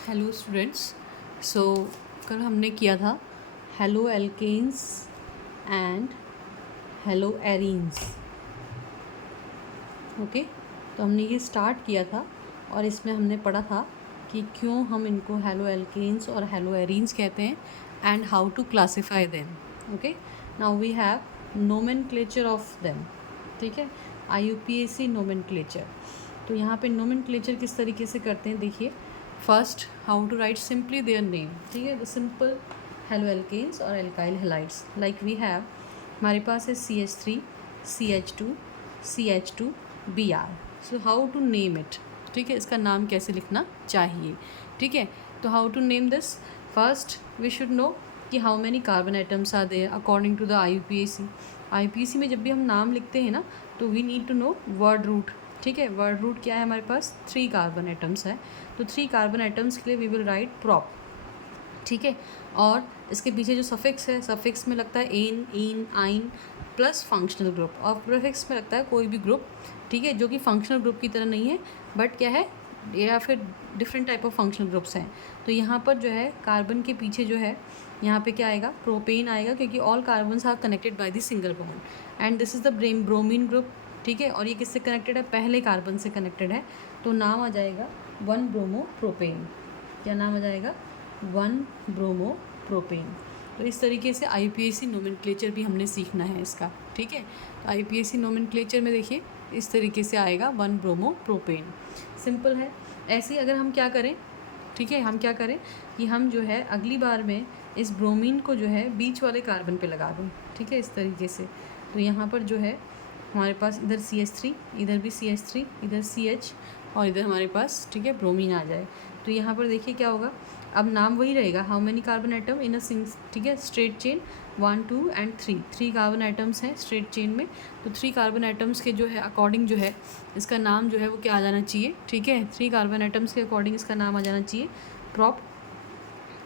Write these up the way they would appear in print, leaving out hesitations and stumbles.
Hello students. सो कल हमने किया था haloalkanes and haloarenes. Okay, तो हमने ये स्टार्ट किया था और इसमें हमने पढ़ा था कि क्यों हम इनको हेलो एल्केन्स और हेलो एरीन्स कहते हैं and how to classify them. Okay, now we have nomenclature of them. ठीक है, IUPAC नोमेनक्लेचर। तो यहाँ पे नोमेनक्लेचर किस तरीके से करते हैं देखिए। First, how to write simply their name. ठीक है, द सिंपल हेलो एल्केन्स और alkyl halides like we have, हमारे पास है CH3, CH2, CH2, Br। So how to name it. ठीक है, इसका नाम कैसे लिखना चाहिए। ठीक है, तो how to name this, first we should know कि how many carbon atoms are there according to the IUPAC में जब भी हम नाम लिखते हैं ना, तो we need to know word root. ठीक है, वर्ड रूट क्या है हमारे पास, 3 कार्बन एटम्स है। तो 3 कार्बन एटम्स के लिए वी विल राइट प्रॉप। ठीक है, और इसके पीछे जो सफिक्स है, सफिक्स में लगता है एन, इन, आइन प्लस फंक्शनल ग्रुप, और प्रीफिक्स में लगता है कोई भी ग्रुप। ठीक है, जो कि फंक्शनल ग्रुप की तरह नहीं है बट क्या है, या फिर different type of functional groups हैं। तो यहाँ पर जो है कार्बन के पीछे जो है, यहाँ पे क्या आएगा, प्रोपेन आएगा, क्योंकि all carbons are connected by the single bond and this is the bromine group. ठीक है, और ये किससे कनेक्टेड है, पहले कार्बन से कनेक्टेड है। तो नाम आ जाएगा 1 ब्रोमो प्रोपेन। क्या नाम आ जाएगा, 1 ब्रोमो प्रोपेन। तो इस तरीके से IUPAC नोमेनक्लेचर भी हमने सीखना है इसका। ठीक है, तो IUPAC नोमेनक्लेचर में देखिए इस तरीके से आएगा 1 ब्रोमो प्रोपेन। सिंपल है। ऐसे ही अगर हम क्या करें, ठीक है, हम क्या करें कि हम जो है अगली बार में इस ब्रोमीन को जो है बीच वाले कार्बन पे लगा दें। ठीक है, इस तरीके से। तो यहाँ पर जो है हमारे पास इधर CH3, इधर भी CH3, इधर CH और इधर हमारे पास, ठीक है, ब्रोमीन आ जाए। तो यहाँ पर देखिए क्या होगा, अब नाम वही रहेगा, how many carbon atom in a sing, ठीक है, straight chain 1, 2 and 3 carbon atoms हैं स्ट्रेट चेन में। तो 3 कार्बन आइटम्स के जो है अकॉर्डिंग जो है इसका नाम जो है वो क्या आ जाना चाहिए। ठीक है, 3 कार्बन आइटम्स के अकॉर्डिंग इसका नाम आ जाना चाहिए प्रॉप।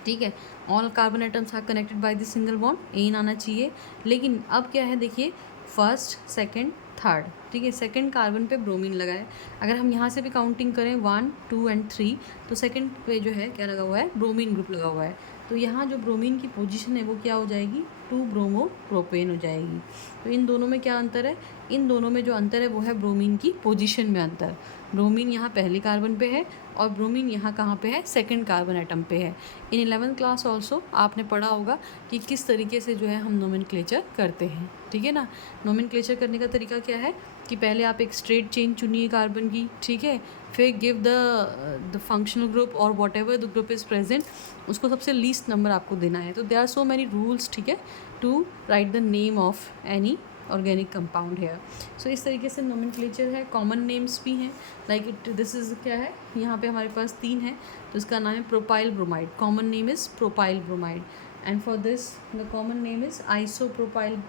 ठीक है, all carbon items are connected by the single bond, एन आना चाहिए। लेकिन अब क्या है देखिए, फर्स्ट, सेकंड, थर्ड, ठीक है, सेकंड कार्बन पे ब्रोमीन लगा है। अगर हम यहाँ से भी काउंटिंग करें 1, 2 एंड 3, तो सेकंड पे जो है क्या लगा हुआ है, ब्रोमीन ग्रुप लगा हुआ है। तो यहाँ जो ब्रोमीन की पोजीशन है वो क्या हो जाएगी, 2 ब्रोमो प्रोपेन हो जाएगी। तो इन दोनों में क्या अंतर है, इन दोनों में जो अंतर है वो है ब्रोमीन की पोजीशन में अंतर। ब्रोमीन यहाँ पहले कार्बन पे है और ब्रोमीन यहाँ कहाँ पे है, सेकंड कार्बन एटम पे है। इन 11th क्लास ऑल्सो आपने पढ़ा होगा कि किस तरीके से जो है हम नोमेनक्लेचर करते हैं। ठीक है ना, नोमेनक्लेचर करने का तरीका क्या है कि पहले आप एक स्ट्रेट चेन चुनिए कार्बन की। ठीक है, फिर गिव द फंक्शनल ग्रुप और whatever the group is present, उसको सबसे लीस्ट नंबर आपको देना है। तो there are so many rules, ठीक है, to write the name of any organic compound है। सो इस तरीके से नोमेनक्लेचर है। कॉमन नेम्स भी हैं, लाइक इट, दिस इज़ क्या है, यहाँ पे हमारे पास 3 है, तो इसका नाम है propyl bromide. Common name is propyl bromide and for this the common name is isopropyl,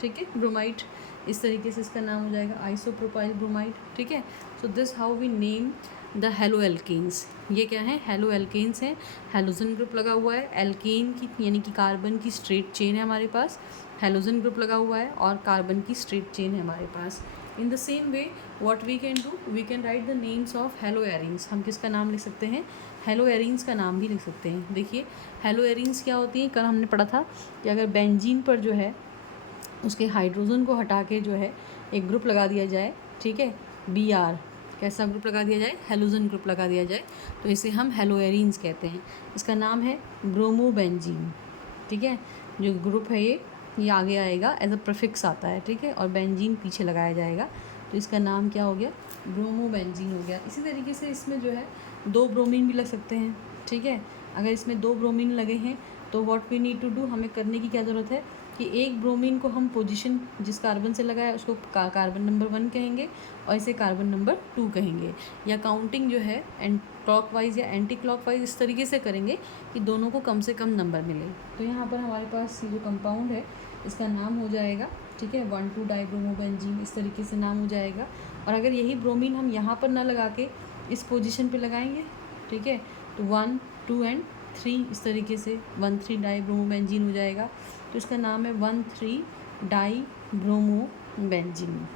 ठीक है, ब्रोमाइड। इस तरीके से इसका नाम हो जाएगा आइसोप्रोपाइल ब्रोमाइड। ठीक है, so this how we name the haloalkanes. ये क्या है, हेलो एल्केन्स हैं, हेलोजन ग्रुप लगा हुआ है, एल्केन की यानी कि कार्बन की स्ट्रेट चेन है हमारे पास, हेलोजन ग्रुप लगा हुआ है और कार्बन की स्ट्रेट चेन है हमारे पास। In the same way what we can do, we can write the names of haloarenes. हम किसका नाम लिख सकते हैं, हेलो एरीन्स का नाम भी लिख सकते हैं। देखिए हेलो एरीन्स क्या होती है, कल हमने पढ़ा था कि अगर बेंजीन पर जो है उसके हाइड्रोजन को हटा के जो है एक ग्रुप लगा दिया जाए, ठीक है, Br, कैसा ग्रुप लगा दिया जाए, हेलोजन ग्रुप लगा दिया जाए, तो इसे हम हेलो एरीन्स कहते हैं। इसका नाम है ब्रोमोबेंजीन। ठीक है, जो ग्रुप है ये आगे आएगा, एज अ प्रीफिक्स आता है। ठीक है, और बेंजीन पीछे लगाया जाएगा, तो इसका नाम क्या हो गया, ब्रोमोबेंजीन हो गया। इसी तरीके से इसमें जो है 2 ब्रोमीन भी लग सकते हैं। ठीक है, अगर इसमें 2 ब्रोमीन लगे हैं तो what we need to do, हमें करने की क्या ज़रूरत है कि एक ब्रोमीन को हम पोजीशन जिस कार्बन से लगा है उसको कार्बन नंबर 1 कहेंगे और इसे कार्बन नंबर 2 कहेंगे, या काउंटिंग जो है एंड क्लॉकवाइज या एंटी क्लॉकवाइज इस तरीके से करेंगे कि दोनों को कम से कम नंबर मिले। तो यहाँ पर हमारे पास ये जो कंपाउंड है इसका नाम हो जाएगा, ठीक है, 1,2 डाइब्रोमोबेंजीन, इस तरीके से नाम हो जाएगा। और अगर यही ब्रोमीन हम यहाँ पर ना लगा के इस पोजीशन पे लगाएंगे, ठीक है, तो 1, 2 एंड 3 इस तरीके से 1,3 डाइब्रोमोबेंजीन हो जाएगा। तो इसका नाम है 1,3 डाइब्रोमोबेंजीन।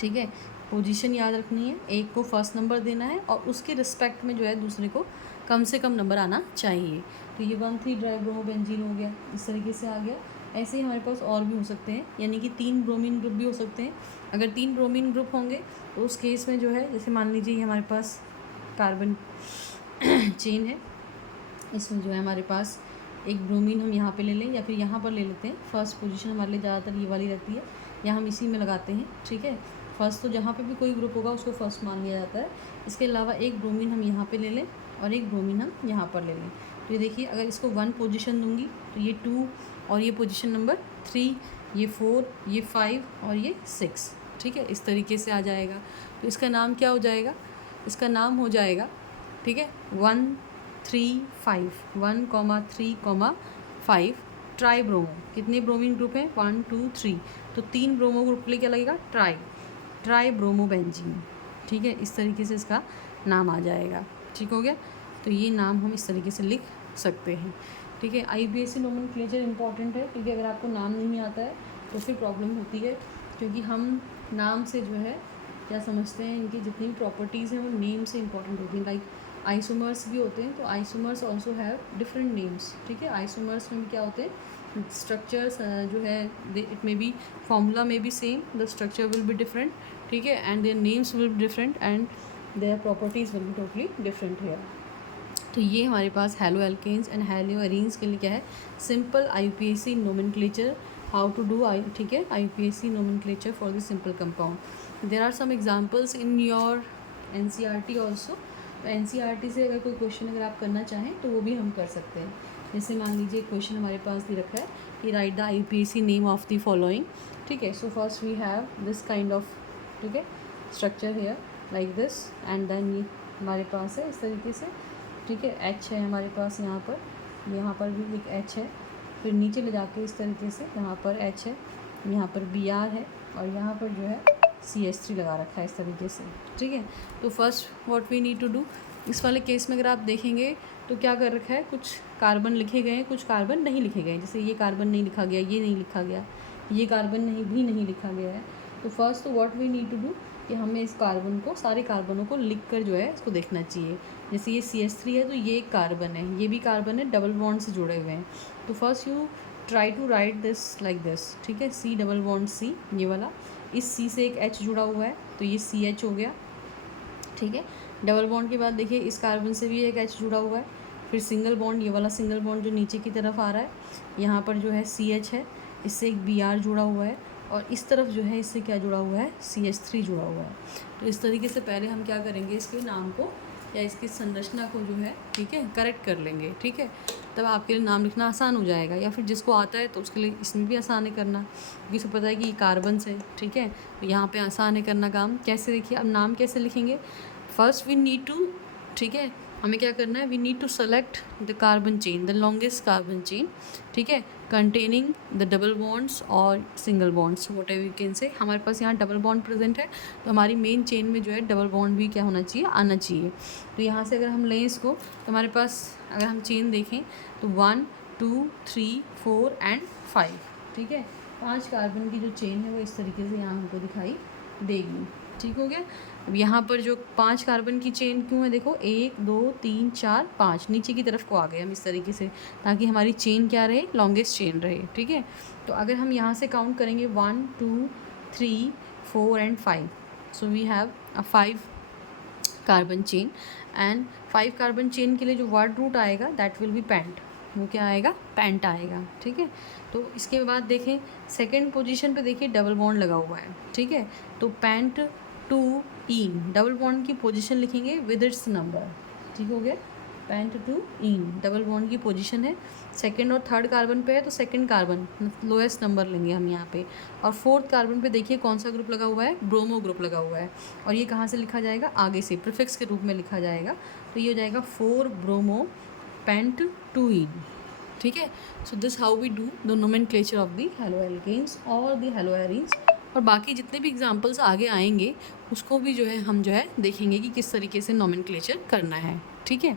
ठीक है, पोजीशन याद रखनी है, एक को फर्स्ट नंबर देना है और उसके रिस्पेक्ट में जो है दूसरे को कम से कम नंबर आना चाहिए। तो ये 1,3 ट्राइब्रोमोबेंजीन हो गया, इस तरीके से आ गया। ऐसे ही हमारे पास और भी हो सकते हैं, यानी कि 3 ब्रोमीन ग्रुप भी हो सकते हैं। अगर 3 ब्रोमीन ग्रुप होंगे तो उस केस में जो है, जैसे मान लीजिए ये हमारे पास कार्बन चेन है, इसमें जो है हमारे पास एक ब्रोमीन हम यहाँ पे ले लें या फिर यहाँ पर ले लेते हैं। फर्स्ट पोजीशन हमारे लिए ज़्यादातर ये वाली रहती है, या हम इसी में लगाते हैं, ठीक है। फर्स्ट तो जहाँ पे भी कोई ग्रुप होगा उसको फर्स्ट मान लिया जाता है। इसके अलावा एक ब्रोमीन हम यहाँ पे ले लें और एक ब्रोमीन हम यहाँ पर ले लें। तो ये देखिए, अगर इसको 1 पोजीशन दूंगी तो ये 2 और ये पोजीशन नंबर 3, ये 4, ये 5 और ये 6, ठीक है। इस तरीके से आ जाएगा। तो इसका नाम क्या हो जाएगा? इसका नाम हो जाएगा, ठीक है, 1 3 5, 1,3,5 ट्राइब्रोमो। कितने ब्रोमीन ग्रुप हैं? 1 2 3। तो 3 ब्रोमो ग्रुप के लिए क्या लगेगा? ट्राइब्रोमोबेंजीन, ठीक है। इस तरीके से इसका नाम आ जाएगा, ठीक हो गया। तो ये नाम हम इस तरीके से लिख सकते हैं, ठीक है। IUPAC नोमेनक्लेचर इंपॉर्टेंट है, क्योंकि अगर आपको नाम नहीं आता है तो फिर प्रॉब्लम होती है, क्योंकि हम नाम से जो है क्या समझते हैं, इनकी जितनी भी प्रॉपर्टीज़ हैं वो नेम से इंपॉर्टेंट होती हैं। लाइक आइसोमर्स भी होते हैं, तो isomers also have different names, ठीक है। आइसोमर्स में भी क्या होते हैं, स्ट्रक्चर्स जो है, इट मे बी फॉर्मूला में भी same, the structure will be different, ठीक है, and their names will be different and their properties will be totally different here. तो ये हमारे पास haloalkanes and haloarenes के लिए क्या है, simple IUPAC nomenclature, how to do, ठीक है, IUPAC nomenclature for the simple compound. There are some examples in your NCERT also. तो NCERT से अगर कोई क्वेश्चन अगर आप करना चाहें तो वो भी हम कर सकते हैं। जैसे मान लीजिए क्वेश्चन हमारे पास दे रखा है कि write the IUPAC name of the following, ठीक है। So first we have this kind of, ठीक है, structure here like this, and then ये हमारे पास है इस तरीके से, ठीक है। H है हमारे पास यहाँ पर भी एक H है, फिर नीचे ले जाके इस तरीके से यहाँ पर H है, यहाँ पर Br है, और यहाँ पर जो है CH3 लगा रखा है इस तरीके से, ठीक है। तो first what we need to do, इस वाले केस में अगर आप देखेंगे तो क्या कर रखा है, कुछ कार्बन लिखे गए हैं, कुछ कार्बन नहीं लिखे गए हैं। जैसे ये कार्बन नहीं लिखा गया, ये नहीं लिखा गया, ये कार्बन नहीं लिखा गया है। तो फर्स्ट तो what we need to do कि हमें इस कार्बन को, सारे कार्बनों को लिख कर जो है इसको देखना चाहिए। जैसे ये CH3 है तो ये एक कार्बन है, ये भी कार्बन है, डबल बॉन्ड से जुड़े हुए हैं। तो first you try to write this like this, ठीक है, C डबल बॉन्ड C, ये वाला, इस C से एक H जुड़ा हुआ है तो ये CH हो गया, ठीक है। डबल बॉन्ड के बाद देखिए इस कार्बन से भी एक H जुड़ा हुआ है, फिर सिंगल बॉन्ड, ये वाला सिंगल बॉन्ड जो नीचे की तरफ आ रहा है, यहाँ पर जो है CH है, इससे एक Br जुड़ा हुआ है, और इस तरफ जो है इससे क्या जुड़ा हुआ है, CH3 जुड़ा हुआ है। तो इस तरीके से पहले हम क्या करेंगे, इसके नाम को या इसकी संरचना को जो है, ठीक है, करेक्ट कर लेंगे, ठीक है। तब आपके लिए नाम लिखना आसान हो जाएगा, या फिर जिसको आता है तो उसके लिए इसमें भी आसान है करना, क्योंकि सब पता है कि ये कार्बन से, ठीक है। तो यहाँ पे आसान है करना काम। कैसे देखिए, अब नाम कैसे लिखेंगे, फर्स्ट वी नीड टू, ठीक है, हमें क्या करना है, we need to select the carbon chain, the longest carbon chain, ठीक है, कंटेनिंग द डबल बॉन्ड्स और single bonds, whatever you can say. हमारे पास यहाँ डबल बॉन्ड प्रेजेंट है, तो हमारी मेन चेन में जो है डबल बॉन्ड भी क्या होना चाहिए, आना चाहिए। तो यहाँ से अगर हम लें इसको, तो हमारे पास अगर हम चेन देखें तो 1 2 3 4 एंड 5, ठीक है, 5 कार्बन की जो चेन है वो इस तरीके से यहाँ हमको दिखाई देगी, ठीक हो गया। अब यहाँ पर जो 5 कार्बन की चेन क्यों है, देखो 1 2 3 4 5, नीचे की तरफ को आ गए हम इस तरीके से, ताकि हमारी चेन क्या रहे, लॉन्गेस्ट चेन रहे, ठीक है। तो अगर हम यहाँ से काउंट करेंगे 1 2 3 4 and 5, so we have a 5 carbon chain, and 5 carbon chain के लिए जो वर्ड रूट आएगा दैट विल बी पेंट, वो क्या आएगा, पेंट आएगा, ठीक है। तो इसके बाद देखें सेकंड पोजीशन पे देखिए डबल बॉन्ड लगा हुआ है, ठीक है। तो पेंट 2 इन, डबल बॉन्ड की पोजीशन लिखेंगे विद इट्स नंबर, ठीक हो गया। पेंट 2 इन डबल बॉन्ड की पोजीशन है, सेकंड और थर्ड कार्बन पे है तो सेकंड कार्बन लोएस्ट नंबर लेंगे हम यहाँ पे, और फोर्थ कार्बन पे देखिए कौन सा ग्रुप लगा हुआ है, ब्रोमो ग्रुप लगा हुआ है, और ये कहाँ से लिखा जाएगा, आगे से प्रीफिक्स के रूप में लिखा जाएगा। तो ये हो जाएगा 4 ब्रोमो पेंट 2 इन, ठीक है। So this how we do the nomenclature of the haloalkanes और द हैलो एरीन्स, और बाकी जितने भी एग्जांपल्स आगे आएंगे उसको भी जो है हम जो है देखेंगे कि किस तरीके से नोमेनक्लेचर करना है, ठीक है।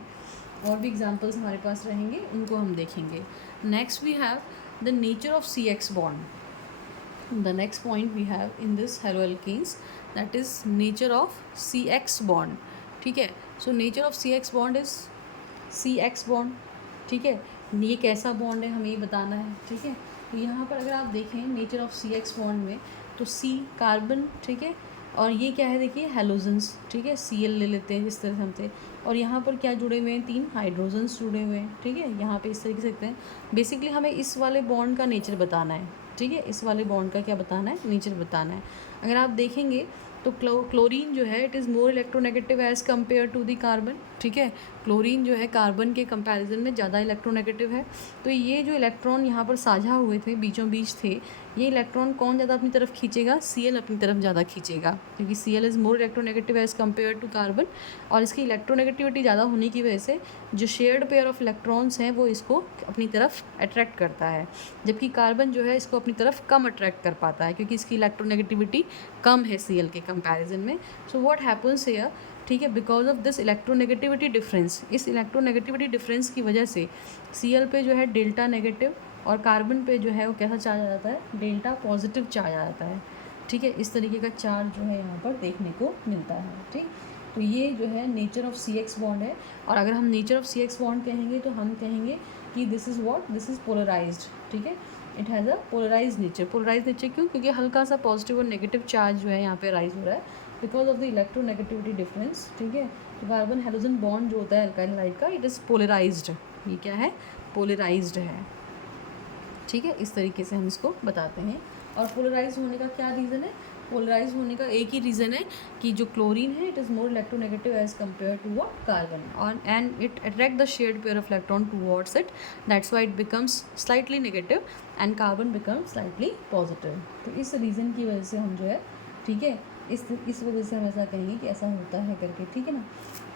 और भी एग्जांपल्स हमारे पास रहेंगे, उनको हम देखेंगे। Next we have the nature of CX bond. The next point we have in this haloalkanes, that is nature of CX bond, ठीक है। So nature of CX bond is CX bond, ठीक है, ये कैसा bond है हमें ये बताना है, ठीक है। तो यहाँ पर अगर आप देखें नेचर ऑफ CX बॉन्ड में, तो C कार्बन, ठीक है, और ये क्या है देखिए हेलोजन्स, ठीक है, Cl ले लेते हैं जिस तरह से हम थे, और यहाँ पर क्या जुड़े हुए हैं, 3 हाइड्रोजन्स जुड़े हुए हैं, ठीक है, यहाँ पे इस तरीके से देखते हैं। बेसिकली हमें इस वाले बॉन्ड का नेचर बताना है, ठीक है, इस वाले बॉन्ड का क्या बताना है, नेचर बताना है। अगर आप देखेंगे तो क्लोरीन जो है it is more electronegative as compare to the carbon, ठीक है, क्लोरीन जो है कार्बन के कंपैरिजन में ज़्यादा इलेक्ट्रोनेगेटिव है। तो ये जो इलेक्ट्रॉन यहाँ पर साझा हुए थे, बीचों बीच थे, ये इलेक्ट्रॉन कौन ज़्यादा अपनी तरफ खींचेगा, Cl अपनी तरफ ज़्यादा खींचेगा, क्योंकि Cl is more electronegative as compare to carbon, और इसकी इलेक्ट्रोनेगेटिविटी ज़्यादा होने की वजह से जो शेयर्ड पेयर ऑफ इलेक्ट्रॉन्स हैं वो इसको अपनी तरफ अट्रैक्ट करता है, जबकि कार्बन जो है इसको अपनी तरफ कम अट्रैक्ट कर पाता है क्योंकि इसकी इलेक्ट्रोनेगेटिविटी कम है Cl के कंपैरिजन में। सो व्हाट हैपन्स हियर, ठीक है, because of this electronegativity difference, इस इलेक्ट्रोनेगेटिविटी डिफरेंस की वजह से Cl पे जो है डेल्टा नेगेटिव और कार्बन पे जो है वो कैसा चार्ज आ जाता है, डेल्टा पॉजिटिव चार्ज आ जाता है, ठीक है, इस तरीके का चार्ज जो है यहाँ पर देखने को मिलता है, ठीक। तो ये जो है नेचर ऑफ CX बॉन्ड है, और अगर हम नेचर ऑफ CX बॉन्ड कहेंगे तो हम कहेंगे कि this is what, this is polarized, ठीक है, it has a polarize nature. Polarize nature क्यों, क्योंकि हल्का सा पॉजिटिव और नेगेटिव चार्ज जो है यहाँ पे राइज हो रहा है because of the electronegativity difference, ठीक है। तो कार्बन हेलोजन बॉन्ड जो होता है अल्काइल हैलाइड का, इट इज़ पोलराइज्ड, ये क्या है, पोलराइज्ड है, ठीक है, इस तरीके से हम इसको बताते हैं। और पोलराइज होने का क्या रीज़न है, पोलराइज होने का एक ही रीज़न है कि जो क्लोरीन है it is more electronegative as compare to what, carbon, और and it attract the shared pair of electron towards it, that's why it becomes slightly negative and carbon becomes slightly positive. तो इस reason की वजह से हम जो है, ठीक है, इस वजह से हम ऐसा कहेंगे कि ऐसा होता है करके, ठीक है ना।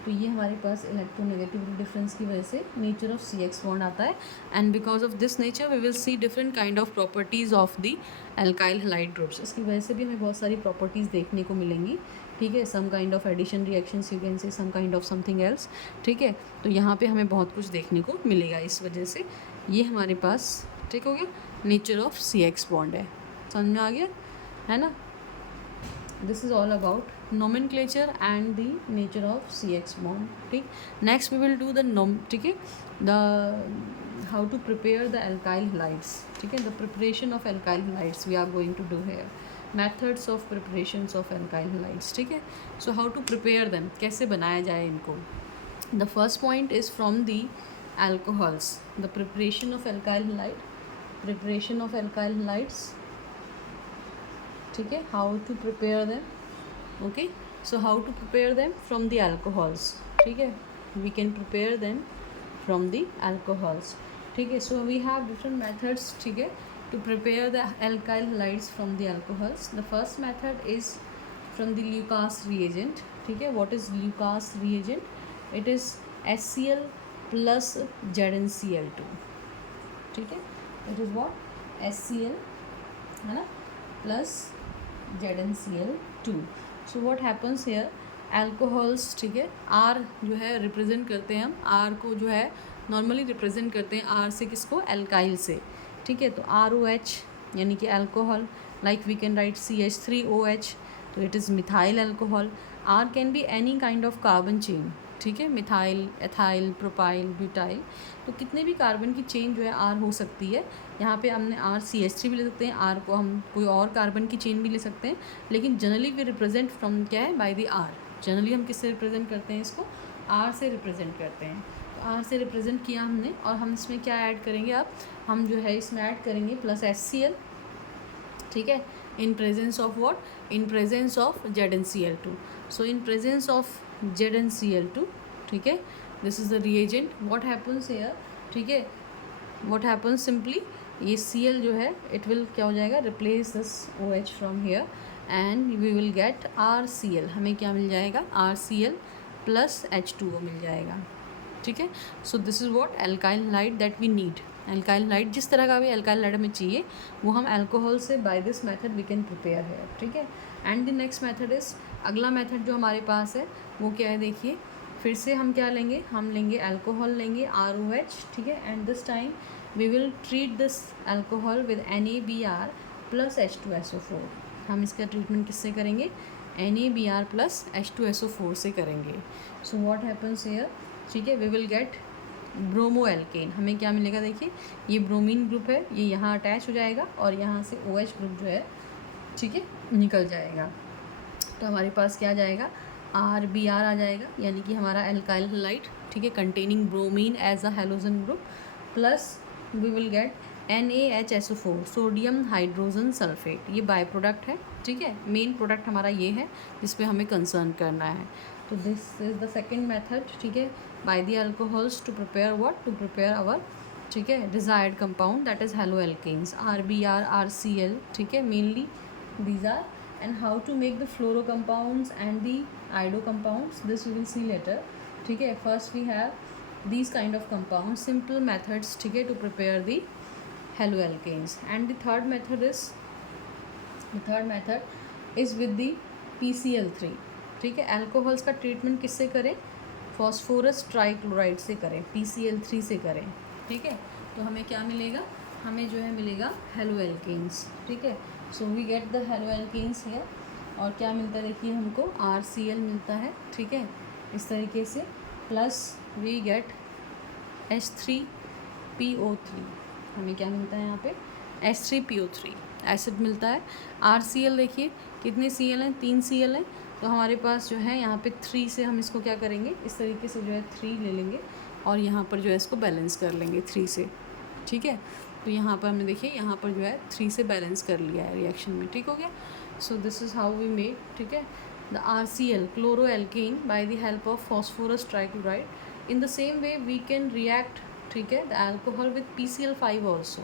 तो ये हमारे पास इलेक्ट्रोनेगेटिविटी डिफरेंस की वजह से नेचर ऑफ CX बॉन्ड आता है, and because of this nature we will see different kind of properties of the alkyl halide groups. इसकी वजह से भी हमें बहुत सारी प्रॉपर्टीज़ देखने को मिलेंगी, ठीक है, some kind of addition reactions, you can say some kind of something else, ठीक है। तो यहाँ पे हमें बहुत कुछ देखने को मिलेगा इस वजह से। ये हमारे पास ठीक हो गया, नेचर ऑफ CX बॉन्ड है, समझ में आ गया है ना। This is all about nomenclature and the nature of CX bond, ठीक। Next we will do the ठीक है, the how to prepare the alkyl halides, ठीक है, the preparation of alkyl halides we are going to do here, methods of preparations of alkyl halides, ठीक है। So how to prepare them, कैसे बनाया जाए इनको। The first point is from the alcohols, the preparation of alkyl halide, preparation of alkyl halides, ठीक है, how to prepare them, okay. So how to prepare them from the alcohols, ठीक है, we can prepare them from the alcohols, ठीक है। सो we have different methods, ठीक है, to prepare the alkyl halides from the alcohols. The first method is from the Lucas reagent, ठीक है। What is Lucas reagent, it is HCl plus ZnCl2, ठीक है, it is what HCl है ना plus ZnCl2। So what happens here, alcohols, ठीक है, R जो है रिप्रेजेंट करते हैं हम, R को जो है नॉर्मली रिप्रेजेंट करते हैं R से किसको, अल्काइल से, ठीक है। तो ROH यानी कि alcohol, like we can write CH3OH, तो it is methyl alcohol. R can be any kind of carbon chain, ठीक है, मिथाइल, एथाइल, प्रोपाइल, ब्यूटाइल, तो कितने भी कार्बन की चेन जो है R हो सकती है। यहाँ पे हमने RCH3 भी ले सकते हैं, R को हम कोई और कार्बन की चेन भी ले सकते हैं, लेकिन जनरली वी रिप्रेजेंट फ्रॉम क्या है, बाय द R। जनरली हम किससे रिप्रेजेंट करते हैं इसको, R से रिप्रेजेंट करते हैं। तो R से रिप्रेजेंट किया हमने, और हम इसमें क्या ऐड करेंगे, अब हम जो है इसमें ऐड करेंगे प्लस HCl, ठीक है, in presence of what, in presence of ZnCl2। So in presence of ZnCl2, ठीक है, this is the reagent. What happens here, ठीक है, व्हाट हैपन्स सिंपली, ये Cl जो है इट विल क्या हो जाएगा, replace this OH from here and we will get RCl, हमें क्या मिल जाएगा, RCl प्लस H2O मिल जाएगा, ठीक है। So this is what alkyl halide that we need. Alkyl halide जिस तरह का भी अल्काइल हैलाइड हमें चाहिए वो हम अल्कोहल से by this method we can prepare है, ठीक है। And the next method is, अगला मेथड जो हमारे पास है वो क्या है, देखिए फिर से हम क्या लेंगे, हम लेंगे अल्कोहल लेंगे ROH, ठीक है, and this time we will treat this alcohol with NaBr plus H2SO4। हम इसका ट्रीटमेंट किससे करेंगे, NaBr प्लस H2SO4 से करेंगे। सो व्हाट हैपन्स हियर, ठीक है, we will get bromoalkane, हमें क्या मिलेगा देखिए, ये ब्रोमीन ग्रुप है, ये यहाँ अटैच हो जाएगा और यहाँ से OH ग्रुप जो है, ठीक है, निकल जाएगा। तो हमारे पास क्या आ जाएगा, RBr आ जाएगा, यानी कि हमारा एल्काइल हैलाइड, ठीक है, containing bromine as a halogen group, plus we will get NaHSO4 sodium hydrogen sulphate, ये बाय प्रोडक्ट है, ठीक है। मेन प्रोडक्ट हमारा ये है जिस पे हमें कंसर्न करना है। तो this is the second method, ठीक है, by the alcohols to prepare what, to prepare our, ठीक है, desired compound that is haloalkanes, RBr, RCl, ठीक है, mainly these are, and how to make the fluoro compounds and the iodo compounds, this we will see later, ठीक है। first we have these kind of compounds, simple methods, ठीक है, to prepare the haloalkanes, and the third method is with the PCl3, ठीक है। Alcohols का treatment किससे करें, phosphorus trichloride से करें, PCl3 से करें, ठीक है। तो हमें क्या मिलेगा, हमें जो है मिलेगा हेलोएल्केन्स, ठीक है। सो we get the haloalkanes here, और क्या मिलता है देखिए हमको, RCl मिलता है, ठीक है, इस तरीके से, प्लस वी गेट H3PO3, हमें क्या मिलता है यहाँ पे, H3PO3 एसिड मिलता है। RCl देखिए कितने Cl हैं, 3 Cl हैं, तो हमारे पास जो है यहाँ पे 3 से हम इसको क्या करेंगे, इस तरीके से जो है 3 ले लेंगे और यहाँ पर जो है इसको बैलेंस कर लेंगे 3 से, ठीक है। तो यहाँ पर हमने देखिए यहाँ पर जो है 3 से बैलेंस कर लिया है रिएक्शन में, ठीक हो गया। So this is how we made, ठीक है, the RCl chloroalkane by the help of phosphorus trichloride. In the same way we can react, ठीक है, the alcohol with PCl5 also.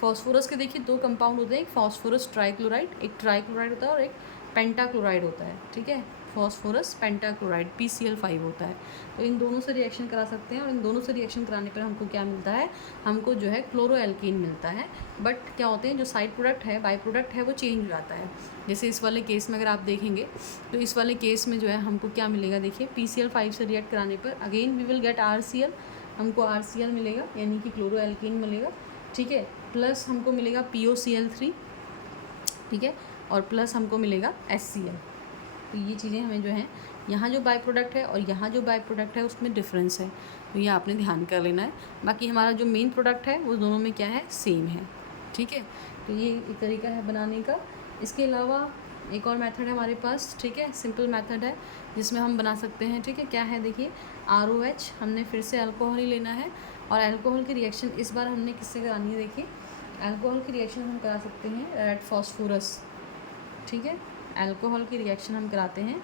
Phosphorus के देखिए 2 कंपाउंड होते हैं, एक फॉस्फोरस ट्राइक्लोराइड, एक ट्राइक्लोराइड होता है और एक पेंटाक्लोराइड होता है, ठीक है, फॉस्फोरस पेंटाक्लोराइड PCl5 होता है। तो इन दोनों से रिएक्शन करा सकते हैं और इन दोनों से रिएक्शन कराने पर हमको क्या मिलता है, हमको जो है क्लोरोएल्कीन मिलता है। बट क्या होते हैं, जो साइड प्रोडक्ट है, बाई प्रोडक्ट है, वो चेंज हो जाता है। जैसे इस वाले केस में अगर आप देखेंगे तो इस वाले केस में जो है हमको क्या मिलेगा देखिए, PCl5 से रिएक्ट कराने पर again we will get RCl, हमको RCl मिलेगा यानी कि क्लोरोएल्कीन मिलेगा, ठीक है, प्लस हमको मिलेगा POCl3, ठीक है, और प्लस हमको मिलेगा HCl। तो ये चीज़ें हमें जो है, यहाँ जो बाय प्रोडक्ट है और यहाँ जो बाय प्रोडक्ट है उसमें डिफरेंस है, तो ये आपने ध्यान कर लेना है। बाकी हमारा जो मेन प्रोडक्ट है वो दोनों में क्या है, सेम है, ठीक है। तो ये एक तरीका है बनाने का। इसके अलावा एक और मेथड है हमारे पास, ठीक है, सिंपल मेथड है जिसमें हम बना सकते हैं, ठीक है। क्या है देखिए, ROH, हमने फिर से अल्कोहल ही लेना है और अल्कोहल की रिएक्शन इस बार हमने किससे करानी है देखिए, अल्कोहल की रिएक्शन हम करा सकते हैं रेड फॉस्फोरस, ठीक है, अल्कोहल की रिएक्शन हम कराते हैं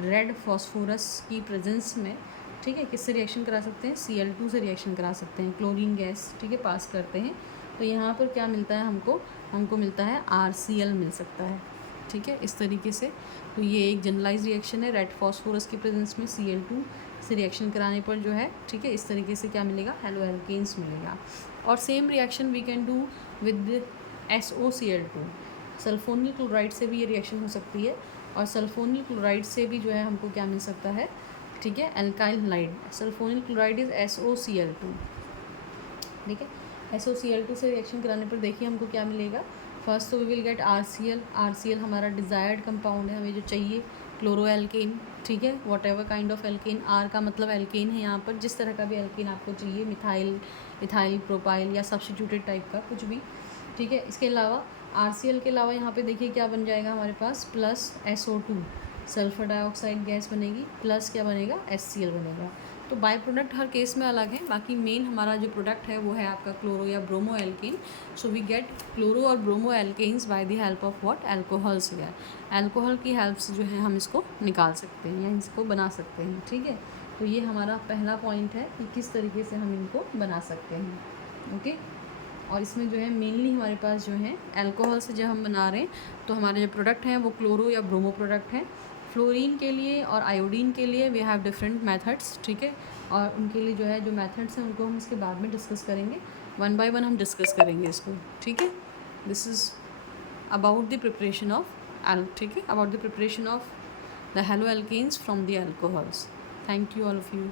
रेड फॉस्फोरस की प्रेजेंस में, ठीक है। किससे रिएक्शन करा सकते हैं, Cl2 से रिएक्शन करा सकते हैं, क्लोरीन गैस, ठीक है, पास करते हैं। तो यहाँ पर क्या मिलता है हमको मिलता है RCl मिल सकता है, ठीक है, इस तरीके से। तो ये एक जनरलाइज रिएक्शन है, रेड फॉस्फोरस की प्रेजेंस में Cl2 से रिएक्शन कराने पर जो है, ठीक है, इस तरीके से क्या मिलेगा, हेलोएल्केन्स मिलेगा। और same reaction we can do with SOCl2, sulphonyl chloride से भी ये रिएक्शन हो सकती है और सल्फोनिल क्लोराइड से भी जो है हमको क्या मिल सकता है, ठीक है, alkyl halide. Sulphonyl chloride is SOCl2, ठीक है। SOCl2 से रिएक्शन कराने पर देखिए हमको क्या मिलेगा, फर्स्ट तो वी विल गेट RCl हमारा डिज़ायर्ड कंपाउंड है, हमें जो चाहिए, क्लोरोएल्केन, ठीक है, what ever kind of alkene, R का मतलब एल्केन है यहाँ पर, जिस तरह का भी एल्केन आपको चाहिए, मिथाइल, इथाइल, प्रोपाइल या सब्स्टिट्यूटेड टाइप का कुछ भी, ठीक है। इसके अलावा RCl के अलावा यहाँ पे देखिए क्या बन जाएगा हमारे पास, plus SO2 sulphur dioxide gas बनेगी, प्लस क्या बनेगा, HCl बनेगा। तो बाय प्रोडक्ट हर केस में अलग है, बाकी मेन हमारा जो प्रोडक्ट है वो है आपका क्लोरो या bromo alkane. So we get chloro और bromo alkanes by the help of what, alcohols है। अल्कोहल की हेल्प से जो है हम इसको निकाल सकते हैं या इसको बना सकते हैं, ठीक है। तो ये हमारा पहला पॉइंट है कि किस तरीके से हम इनको बना सकते हैं, ओके। और इसमें जो है मेनली हमारे पास जो है अल्कोहल से जब हम बना रहे हैं तो हमारे जो प्रोडक्ट हैं वो क्लोरो या ब्रोमो प्रोडक्ट हैं। फ्लोरीन के लिए और आयोडीन के लिए वी हैव डिफरेंट मेथड्स, ठीक है, और उनके लिए जो है जो मेथड्स हैं उनको हम इसके बाद में डिस्कस करेंगे, 1 बाय 1 हम डिस्कस करेंगे इसको, ठीक है। This is about the preparation of ठीक है, about the preparation of the haloalkanes from the alcohols. Thank you all of you.